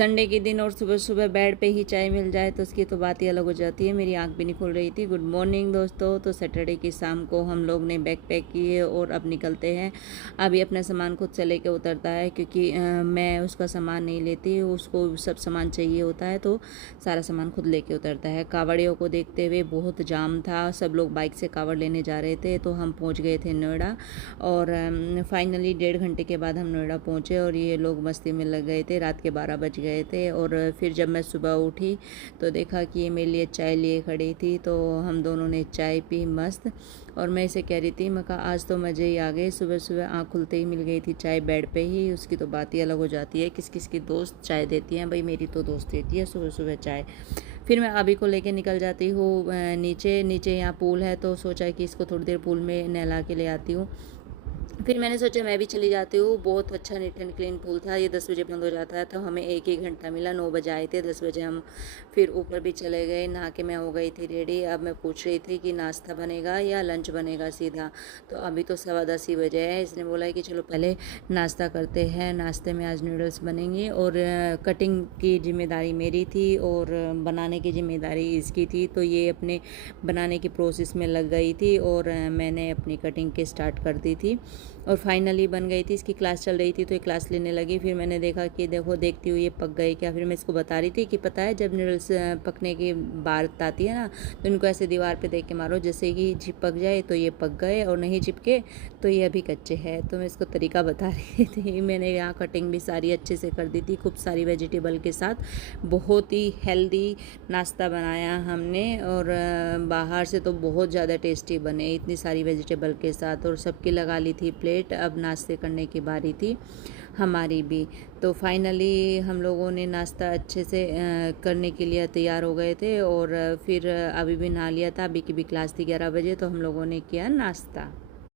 Sunday के दिन और सुबह सुबह बेड पे ही चाय मिल जाए तो उसकी तो बात ही अलग हो जाती है। मेरी आंख भी नहीं खुल रही थी। गुड मॉर्निंग दोस्तों। तो सैटरडे की शाम को हम लोग ने बैग पैक किए और अब निकलते हैं। अभी अपना सामान खुद से लेके उतरता है क्योंकि मैं उसका सामान नहीं लेती, उसको सब सामान चाहिए होता है तो सारा सामान खुद लेके उतरता है। कावड़ियों को देखते हुए बहुत जाम था, सब लोग बाइक से कावड़ लेने जा रहे थे तो हम पहुँच गए थे नोएडा। और फाइनली 1.5 घंटे के बाद हम नोएडा पहुँचे और ये लोग मस्ती में लग गए थे। रात के 12 बज गए थे और फिर जब मैं सुबह उठी तो देखा कि ये मेरे लिए चाय लिए खड़ी थी, तो हम दोनों ने चाय पी मस्त। और मैं इसे कह रही थी, मैं कहा आज तो मज़े ही आ गए, सुबह सुबह आँख खुलते ही मिल गई थी चाय बेड पे ही। उसकी तो बात ही अलग हो जाती है। किस किस की दोस्त चाय देती हैं, भाई मेरी तो दोस्त देती है सुबह सुबह चाय। फिर मैं अभी को लेके निकल जाती हूँ नीचे। नीचे यहाँ पूल है तो सोचा कि इसको थोड़ी देर पूल में नहला के ले आती हूँ। फिर मैंने सोचा मैं भी चली जाती हूँ। बहुत अच्छा नीट एंड क्लीन पूल था। ये 10 बजे बंद हो जाता है तो हमें एक ही घंटा मिला। 9 बजे आए थे, 10 बजे हम फिर ऊपर भी चले गए। नहा के मैं हो गई थी रेडी। अब मैं पूछ रही थी कि नाश्ता बनेगा या लंच बनेगा सीधा। तो अभी तो 10:15 ही बजे है। इसने बोला है कि चलो पहले नाश्ता करते हैं। नाश्ते में आज नूडल्स बनेंगे और कटिंग की जिम्मेदारी मेरी थी और बनाने की जिम्मेदारी इसकी थी। तो ये अपने बनाने की प्रोसेस में लग गई थी और मैंने अपनी कटिंग के स्टार्ट कर दी थी और फाइनली बन गई थी। इसकी क्लास चल रही थी तो ये क्लास लेने लगी। फिर मैंने देखा कि देखो देखती हुई ये पक गई क्या। फिर मैं इसको बता रही थी कि पता है जब नूडल्स पकने की बात आती है ना तो इनको ऐसे दीवार पे देख के मारो, जैसे कि चिपक जाए तो ये पक गए और नहीं चिपके तो ये अभी कच्चे हैं। तो मैं इसको तरीका बता रही थी। मैंने यहाँ कटिंग भी सारी अच्छे से कर दी थी, खूब सारी वेजिटेबल के साथ। बहुत ही हेल्दी नाश्ता बनाया हमने और बाहर से तो बहुत ज़्यादा टेस्टी बने इतनी सारी वेजिटेबल के साथ। और सबकी लगा ली थी प्लेट। अब नाश्ते करने की बारी थी हमारी भी। तो फाइनली हम लोगों ने नाश्ता अच्छे से करने के लिए तैयार हो गए थे और फिर अभी भी नहा लिया था। अभी की भी क्लास थी 11 बजे तो हम लोगों ने किया नाश्ता।